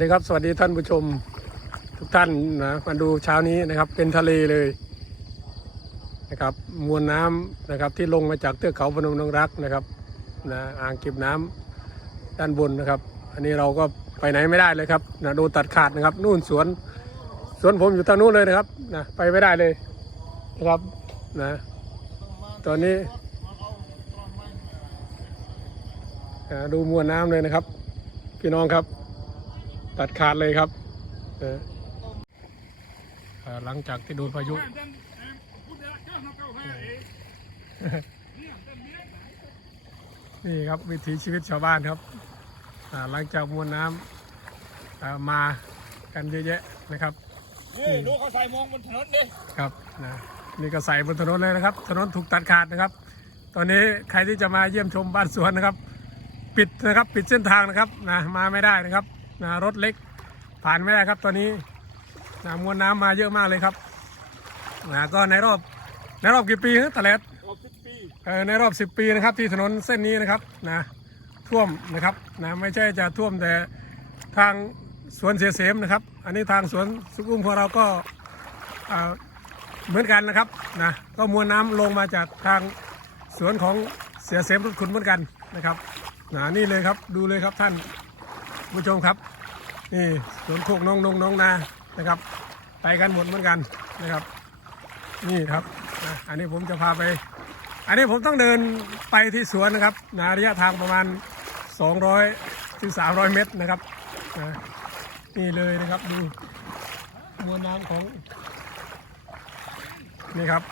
ดีครับ สวัสดีท่านผู้ชมทุกท่านนะมาดูเช้านี้นะครับ เป็นทะเลเลยนะครับ มวลน้ำนะครับที่ลงมาจากเทือกเขาพนมนงรักนะครับนะอ่างเก็บน้ำด้านบนนะครับ อันนี้เราก็ไปไหนไม่ได้เลยครับนะดนตัดขาดนะครับ นู่นสวนสวนผมอยู่ทางนู้นเลยนะครับนะไปไม่ได้เลยนะครับนะตอนนี้อ่าดูมวลน้ำเลยนะครับ พี่น้องครับ ตัดขาดเลยครับเออเอ่อหลังจากที่โดนพายุนี่ครับวิถีชีวิตชาวบ้านครับอ่าหลังจากมวลน้ำอ่ามากันเยอะแยะนะครับนี่ดูเขาใส่มองบนถนนดิครับนะนี่ก็ใส่บนถนนเลยนะครับ ถนนถูกตัดขาดนะครับ ตอนนี้ใครที่จะมาเยี่ยมชมบ้านสวนนะครับ ปิดนะครับปิดเส้นทางนะครับนะมาไม่ได้นะครับ นะรถเล็กผ่านไม่ได้ครับตอนนี้นะมวลน้ำมาเยอะมากเลยครับนะก็ในรอบในรอบกี่ปีนะตะเลดออกสิบปีเอ่อในรอบ 10 ปีนะครับที่ถนนเส้นนี้นะครับนะท่วมนะครับนะไม่ใช่จะท่วมแต่ทางสวนเสียเสมนะครับ อันนี้ทางสวนสุขุมของเราก็อ่าเหมือนกันนะครับนะก็มวลน้ำลงมาจากทางสวนของเสียเสมรถขุนเหมือนกันนะครับนะนี่เลยครับดูเลยครับท่าน ผู้ชมครับ นี่สวนโคกน้องนงน้องนานะครับ ไปกันหมดเหมือนกันนะครับ นี่ครับนะอันนี้ผมจะพาไป อันนี้ผมต้องเดินไปที่สวนนะครับนะระยะทางประมาณ 200ถึง300 เมตรนะครับนะนี่เลยนะครับดูมวลน้ำของ นี่ครับ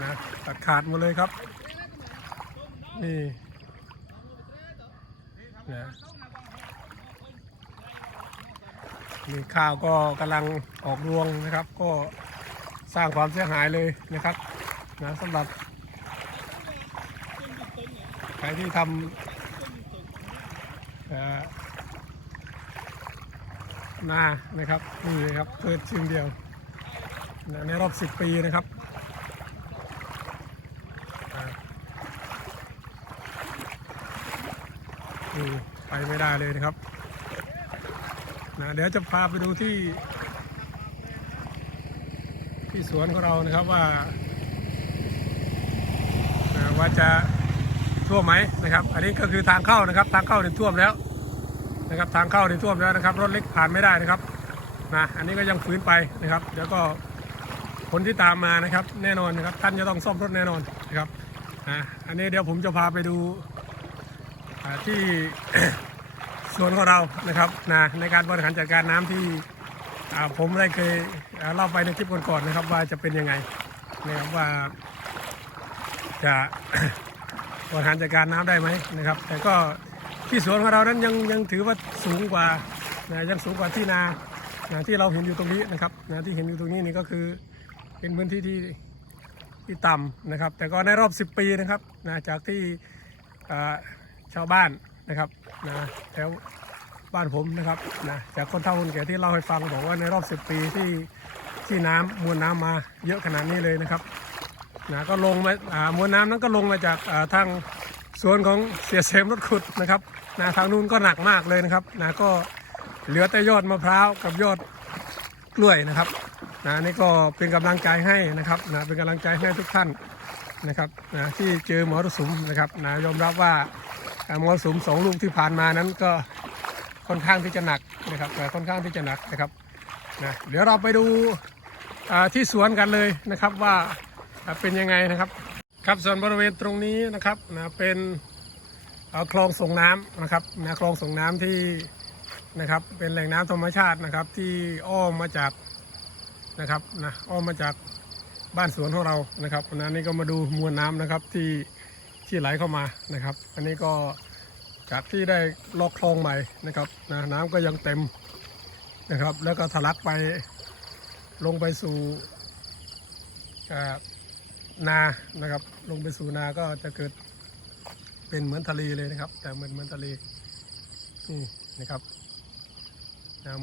นะตัดขาดหมดเลยครับ นี่นะ นี่ข้าวก็กำลังออกรวงนะครับ ก็สร้างความเสียหายเลยนะครับนะสำหรับใครที่ทำนานะครับนี่เลยครับเกิดชิงเดียวในรอบ 10 ปีนะครับอ่านี่ไปไม่ได้เลยนะครับ นะเดี๋ยวจะพาไปดูที่ ที่สวนของเรานะครับว่าว่าจะท่วมไหมนะครับ อันนี้ก็คือทางเข้านะครับ ทางเข้าเนี่ยท่วมแล้วนะครับ ทางเข้าเนี่ยท่วมแล้วนะครับ รถเล็กผ่านไม่ได้นะครับนะอันนี้ก็ยังฝืนไปนะครับ เดี๋ยวก็คนที่ตามมานะครับ แน่นอนนะครับท่านจะต้องซ่อมรถแน่นอนนะครับนะอันนี้เดี๋ยวผมจะพาไปดูที่ สวนของเรานะครับนะในการบริหารจัดการน้ำที่ผมได้เคยเล่าไปในคลิปก่อนๆนะครับ ว่าจะเป็นยังไงนะครับว่าจะบริหารจัดการน้ำได้ไหมนะครับ แต่ก็ที่สวนของเรานั้นยังยังถือว่าสูงกว่านะยังสูงกว่าที่นานะที่เราเห็นอยู่ตรงนี้นะครับนะที่เห็นอยู่ตรงนี้นี่ก็คือเป็นพื้นที่ที่ที่ต่ำนะครับ แต่ก็ในรอบ 10 ปีนะครับนะจากที่ชาวบ้าน นะครับนะแถวบ้านผมนะครับนะจากคนเฒ่าคนแก่ที่เล่าให้ฟังบอกว่าในรอบ 10 ปีที่ที่น้ำมวลน้ำมาเยอะขนาดนี้เลยนะครับนะก็ลงมาอ่ามวลน้ำนั้นก็ลงมาจากอ่าทางสวนของเสียเสมรถขุดนะครับนะทางนู้นก็หนักมากเลยนะครับนะก็เหลือแต่ยอดมะพร้าวกับยอดกล้วยนะครับนะนี่ก็เป็นกำลังใจให้นะครับนะเป็นกำลังใจให้ทุกท่านนะครับนะที่เจอมรสุมนะครับนะยอมรับว่า มรสุมสองลูกที่ผ่านมานั้นก็ค่อนข้างที่จะหนักนะครับค่อนข้างที่จะหนักนะครับนะเดี๋ยวเราไปดูที่สวนกันเลยนะครับว่าเป็นยังไงนะครับ ครับส่วนบริเวณตรงนี้นะครับนะเป็นคลองส่งน้ำนะครับนะคลองส่งน้ำที่นะครับเป็นแหล่งน้ำธรรมชาตินะครับที่อ้อมมาจากนะครับนะอ้อมมาจากบ้านสวนของเรานะครับนะนี่ก็มาดูมวลน้ำนะครับที่ ที่ไหลเข้ามานะครับ อันนี้ก็จากที่ได้ลอกคลองใหม่นะครับนะน้ำก็ยังเต็มนะครับ แล้วก็ทะลักไปลงไปสู่นานะครับ ลงไปสู่นาก็จะเกิดเป็นเหมือนทะเลเลยนะครับ แต่เหมือนเหมือนทะเลนี่นะครับ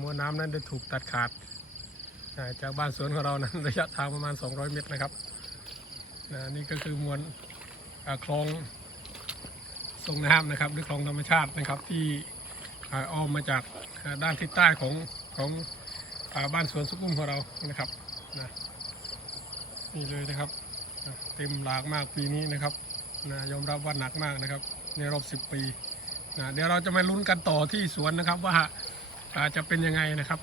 มวลน้ำนั้นได้ถูกตัดขาดจากบ้านสวนของเรานั้นระยะทางประมาณ 200 เมตรนะครับนี่ก็คือมวล คลองส่งน้ำนะครับหรือคลองธรรมชาตินะครับที่อ้อมมาจากด้านทิศใต้ของของอบ้านสวนสุกุมของเรานะครับนะนี่เลยนะครับเต็มหลากมากปีนี้นะครับนะยอมรับว่าหนักมากนะครับ ในรอบสิบปีนะเดี๋ยวเราจะมาลุ้นกันต่อที่สวนนะครับว่าอาจะเป็นยังไงนะครับ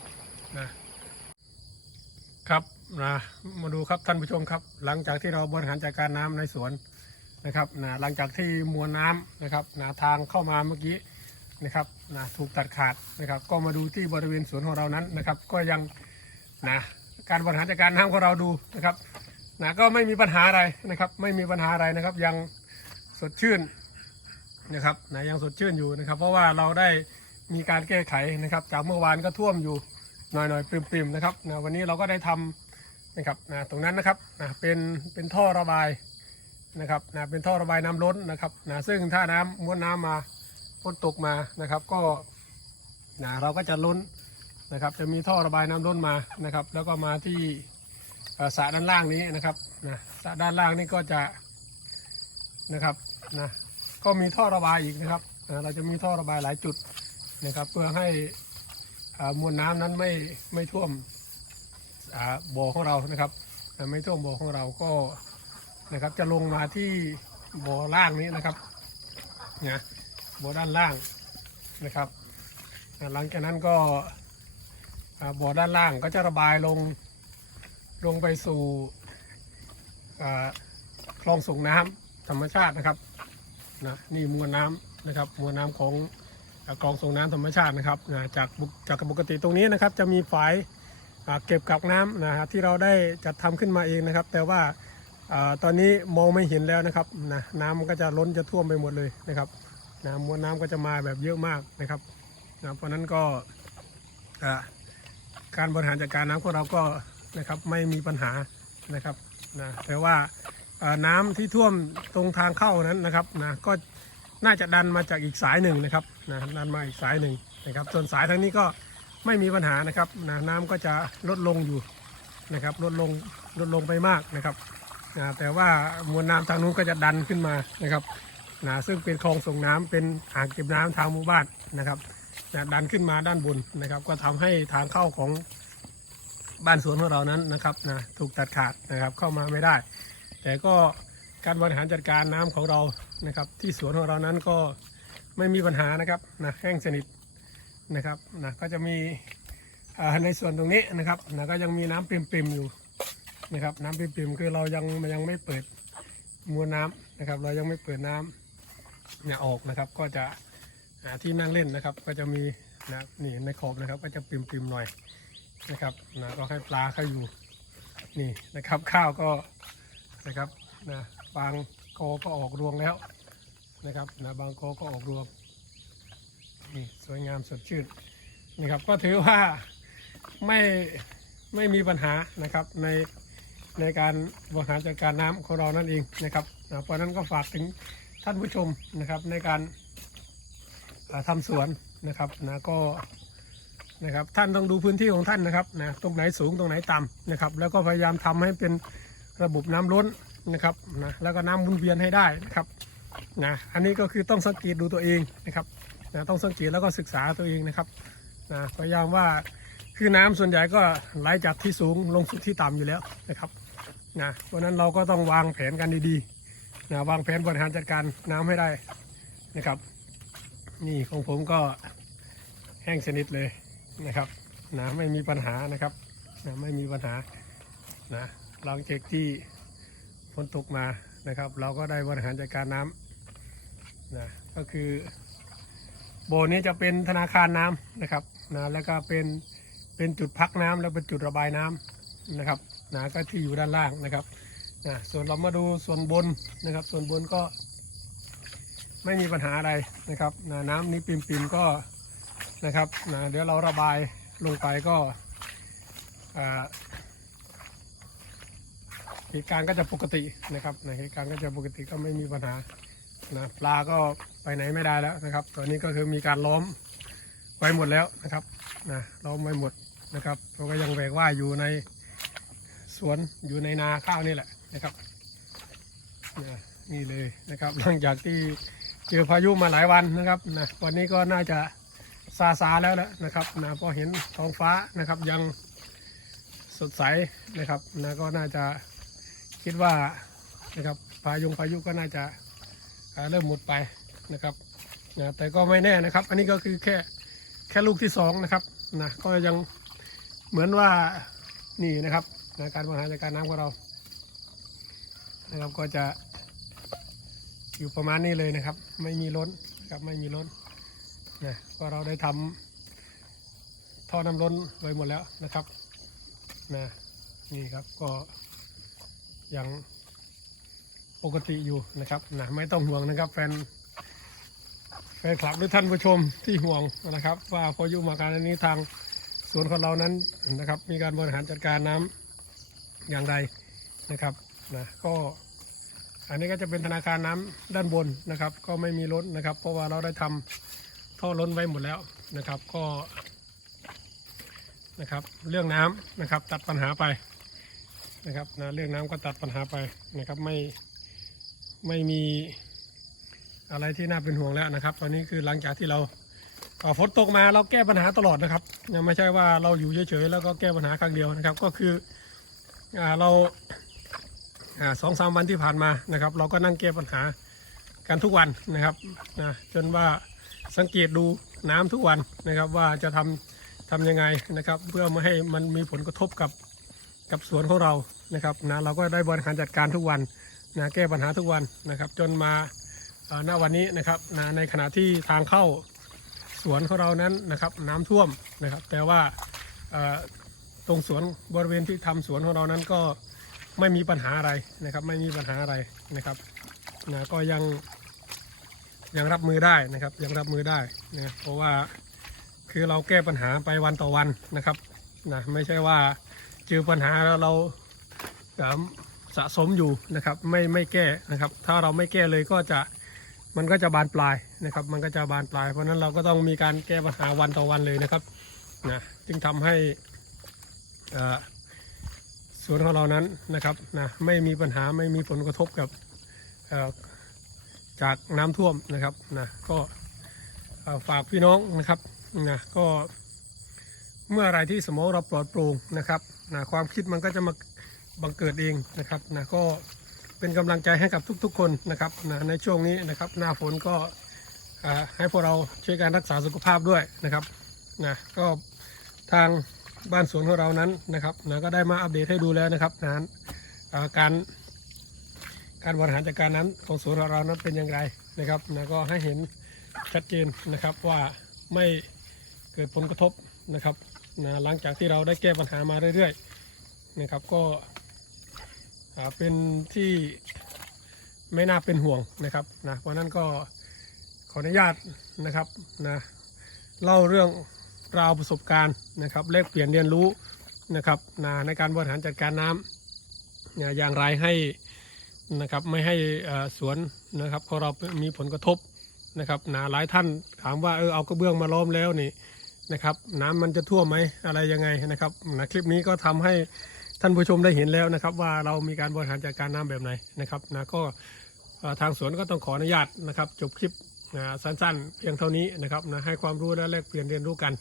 นะครับนะมาดูครับท่านผู้ชมครับ หลังจากที่เราบริหารจัดการน้ำในสวน นะครับนะหลังจากที่มวลน้ำนะครับนะทางเข้ามาเมื่อกี้นะครับนะถูกตัดขาดนะครับ ก็มาดูที่บริเวณสวนของเรานั้นนะครับ ก็ยังนะการบริหารจัดการน้ำของเราดูนะครับนะก็ไม่มีปัญหาอะไรนะครับ ไม่มีปัญหาอะไรนะครับ ยังสดชื่นนะครับนะยังสดชื่นอยู่นะครับ เพราะว่าเราได้มีการแก้ไขนะครับ จากเมื่อวานก็ท่วมอยู่หน่อยๆปริมๆนะครับนะวันนี้เราก็ได้ทำนะครับนะตรงนั้นนะครับนะเป็นเป็นท่อระบาย นะครับนะเป็นท่อระบายน้ำล้นนะครับนะซึ่งถ้าน้ำมวลน้ำมาฝนตกมานะครับ ก็นะเราก็จะล้นนะครับ จะมีท่อระบายน้ำล้นมานะครับ แล้วก็มาที่สระด้านล่างนี้นะครับนะสระด้านล่างนี่ก็จะนะครับนะก็มีท่อระบายอีกนะครับอ่าเราจะมีท่อระบายหลายจุดนะครับ เพื่อให้มวลน้ำนั้นไม่ไม่ท่วมบ่อของเรานะครับไม่ท่วมบ่อของเราก็ นะครับ จะลงมาที่บ่อล่างนี้นะครับนะบ่อด้านล่างนะครับ หลังจากนั้นก็บ่อด้านล่างก็จะระบายลงลงไปสู่คลองส่งน้ำธรรมชาตินะครับนะนี่มวลน้ำนะครับมวลน้ำของเอ่องส่งน้ำธรรมชาตินะครับนะจากปกจากปกติตรงนี้นะครับ จะมีฝายเก็บกักน้ำนะฮะที่เราได้จัดทำขึ้นมาเองนะครับ แต่ว่า ตอนนี้มองไม่เห็นแล้วนะครับนะน้ำมันก็จะล้นจะท่วมไปหมดเลยนะครับนะมวลน้ำก็จะมาแบบเยอะมากนะครับนะเพราะนั้นก็การบริหารจัดการน้ำของเราก็นะครับไม่มีปัญหานะครับนะแต่ว่าน้ำที่ท่วมตรงทางเข้านั้นนะครับนะก็น่าจะดันมาจากอีกสายหนึ่งนะครับนะดันมาอีกสายหนึ่งนะครับ ส่วนสายทางนี้ก็ไม่มีปัญหานะครับนะน้ำก็จะลดลงอยู่นะครับลดลงลดลงไปมากนะครับ นะแต่ว่ามวลน้ำทางนู้นก็จะดันขึ้นมานะครับนะซึ่งเป็นคลองส่งน้ำเป็นอ่างเก็บน้ำทางหมู่บ้านนะครับนะดันขึ้นมาด้านบนนะครับ ก็ทำให้ทางเข้าของบ้านสวนของเรานั้นนะครับนะถูกตัดขาดนะครับเข้ามาไม่ได้ แต่ก็การบริหารจัดการน้ำของเรานะครับ ที่สวนของเรานั้นก็ไม่มีปัญหานะครับนะแห้งสนิทนะครับนะก็จะมีในส่วนตรงนี้นะครับนะก็ยังมีน้ำปริมๆอยู่ นะครับ น้ำปริมๆคือเรายังยังไม่เปิดมวลน้ำนะครับ เรายังไม่เปิดน้ำเนี่ยออกนะครับ ก็จะหาที่นั่งเล่นนะครับ ก็จะมีนะนี่ในขอบนะครับ ก็จะปริมๆหน่อยนะครับนะก็ให้ปลาเข้าอยู่นี่นะครับข้าวก็นะครับนะบางกก็ออกรวงแล้วนะครับนะบางกก็ออกรวงนี่สวยงามสดชื่นนะครับ ก็ถือว่าไม่ไม่มีปัญหานะครับใน ในการบริหารจัดการน้ำของเรานั่นเองนะครับเพราะนั้นก็ฝากถึงท่านผู้ชมนะครับในการอ่าทำสวนนะครับนะก็นะครับท่านต้องดูพื้นที่ของท่านนะครับนะตรงไหนสูงตรงไหนต่ำนะครับ แล้วก็พยายามทำให้เป็นระบบน้ำล้นนะครับนะแล้วก็น้ำหมุนเวียนให้ได้นะครับนะอันนี้ก็คือต้องสังเกตดูตัวเองนะครับนะต้องสังเกตแล้วก็ศึกษาตัวเองนะครับนะพยายามว่าคือน้ำส่วนใหญ่ก็ไหลจากที่สูงลงสู่ที่ต่ำอยู่แล้วนะครับ นะเพราะนั้นเราก็ต้องวางแผนกันดีๆนะวางแผนบริหารจัดการน้ำให้ได้นะครับ นี่ของผมก็แห้งสนิทเลยนะครับนะไม่มีปัญหานะครับนะไม่มีปัญหานะหลังจากที่ฝนตกมานะครับ เราก็ได้บริหารจัดการน้ำนะก็คือโบนี้จะเป็นธนาคารน้ำนะครับนะแล้วก็เป็นเป็นจุดพักน้ำแล้วเป็นจุดระบายน้ำนะครับ นะก็ที่อยู่ด้านล่างนะครับนะส่วนเรามาดูส่วนบนนะครับ ส่วนบนก็ไม่มีปัญหาอะไรนะครับนะน้ำนี้ปิ่มๆก็นะครับนะเดี๋ยวเราระบายลงไปก็อ่าเหตุการณ์ก็จะปกตินะครับนะเหตุการณ์ก็จะปกติก็ไม่มีปัญหานะปลาก็ไปไหนไม่ได้แล้วนะครับ ตอนนี้ก็คือมีการล้อมไว้หมดแล้วนะครับนะล้อมไว้หมดนะครับเราก็ยังแหวกว่ายอยู่ใน สวนอยู่ในนาข้าวนี่แหละนะครับนี่เลยนะครับหลังจากที่เจอพายุมาหลายวันนะครับนะวันนี้ก็น่าจะซาซาแล้วแหละนะครับนะพอเห็นท้องฟ้านะครับยังสดใสนะครับนะก็น่าจะคิดว่านะครับพายุงพายุก็น่าจะาเริ่มหมดไปนะครับนะแต่ก็ไม่แน่นะครับ อันนี้ก็คือแค่แค่ลูกที่สองนะครับนะก็ยังเหมือนว่านี่นะครับ นะการบริหารจัดการน้ำของเรานะครับก็จะอยู่ประมาณนี้เลยนะครับ ไม่มีล้นนะครับไม่มีล้นนะก็เราได้ทำท่อน้ำล้นไว้หมดแล้วนะครับนะนี่ครับก็ยังปกติอยู่นะครับนะไม่ต้องห่วงนะครับแฟนแฟนคลับหรือท่านผู้ชมที่ห่วงนะครับ ว่าพออยู่มาการอันนี้ทางสวนของเรานั้นนะครับ มีการบริหารจัดการน้ำ อย่างไรนะครับนะก็อันนี้ก็จะเป็นธนาคารน้ำด้านบนนะครับ ก็ไม่มีล้นนะครับ เพราะว่าเราได้ทำท่อล้นไว้หมดแล้วนะครับก็นะครับเรื่องน้ำนะครับตัดปัญหาไปนะครับนะเรื่องน้ำก็ตัดปัญหาไปนะครับไม่ไม่มีอะไรที่น่าเป็นห่วงแล้วนะครับ ตอนนี้คือหลังจากที่เราก่อฝนตกมาเราแก้ปัญหาตลอดนะครับยังไม่ใช่ว่าเราอยู่เฉยๆแล้วก็แก้ปัญหาครั้งเดียวนะครับ ก็คือ เราสองสามวันที่ผ่านมานะครับ เราก็นั่งแก้ปัญหากันทุกวันนะครับนะจนว่าสังเกตดูน้ำทุกวันนะครับ ว่าจะทำทำยังไงนะครับ เพื่อไม่ให้มันมีผลกระทบกับกับสวนของเรานะครับนะเราก็ได้บริหารจัดการทุกวันนะแก้ปัญหาทุกวันนะครับ จนมาเอ่อณวันนี้นะครับนะในขณะที่ทางเข้าสวนของเรานั้นนะครับ น้ำท่วมนะครับ แต่ว่า ตรงสวนบริเวณที่ทำสวนของเรานั้นก็ไม่มีปัญหาอะไรนะครับ ไม่มีปัญหาอะไรนะครับนะก็ยังยังรับมือได้นะครับ ยังรับมือได้นะเพราะว่าคือเราแก้ปัญหาไปวันต่อวันนะครับนะไม่ใช่ว่าเจอปัญหาแล้วเราสะสมอยู่นะครับ ไม่ไม่แก้นะครับ ถ้าเราไม่แก้เลยก็จะมันก็จะบานปลายนะครับ มันก็จะบานปลาย เพราะนั้นเราก็ต้องมีการแก้ปัญหาวันต่อวันเลยนะครับนะจึงทำให้ สวนของเรานั้นนะครับนะไม่มีปัญหาไม่มีผลกระทบกับจากน้ำท่วมนะครับนะก็ฝากพี่น้องนะครับนะก็เมื่ออะไรที่สมองเราปลอดโปร่งนะครับนะความคิดมันก็จะมาบังเกิดเองนะครับนะก็เป็นกำลังใจให้กับทุกๆ คนนะครับนะในช่วงนี้นะครับ หน้าฝนก็ให้พวกเราช่วยการรักษาสุขภาพด้วยนะครับนะก็ทาง บ้านสวนของเรานั้นนะครับนะก็ได้มาอัปเดตให้ดูแล้วนะครับนะการการบริหารจัดการนั้นของสวนของเรานั้นเป็นอย่างไรนะครับนะก็ให้เห็นชัดเจนนะครับว่าไม่เกิดผลกระทบนะครับนะหลังจากที่เราได้แก้ปัญหามาเรื่อยๆนะครับก็เป็นที่ไม่น่าเป็นห่วงนะครับนะเพราะนั้นก็ขออนุญาตนะครับนะเล่าเรื่อง ราวประสบการณ์นะครับแลกเปลี่ยนเรียนรู้นะครับนในการบริหารจัดการน้ำนอย่างไรให้นะครับไม่ให้สวนนะครับของเรามีผลกระทบนะครับนะหลายท่านถามว่าเออเอากระเบื้องมาล้อมแล้วนี่นะครับน้ำมันจะท่วมไหมอะไรยังไงนะครับนะคลิปนี้ก็ทำให้ท่านผู้ชมได้เห็นแล้วนะครับ ว่าเรามีการบริหารจัดการน้ำแบบไหนนะครับนะก็ทางสวนก็ต้องขออนุญาตนะครับ จบคลิป นะสั้นๆ เพียงเท่านี้นะครับนะให้ความรู้และแลกเปลี่ยนเรียนรู้กัน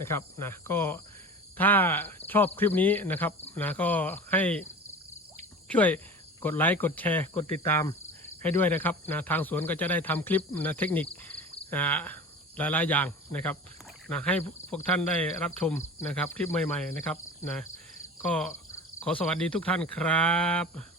นะครับนะก็ถ้าชอบคลิปนี้นะครับนะก็ให้ช่วยกดไลค์กดแชร์ กดติดตามให้ด้วยนะครับนะทางสวนก็จะได้ทำคลิปนะเทคนิคนะหลายๆอย่างนะครับนะให้พวกท่านได้รับชมนะครับคลิปใหม่ๆนะครับนะก็ขอสวัสดีทุกท่านครับ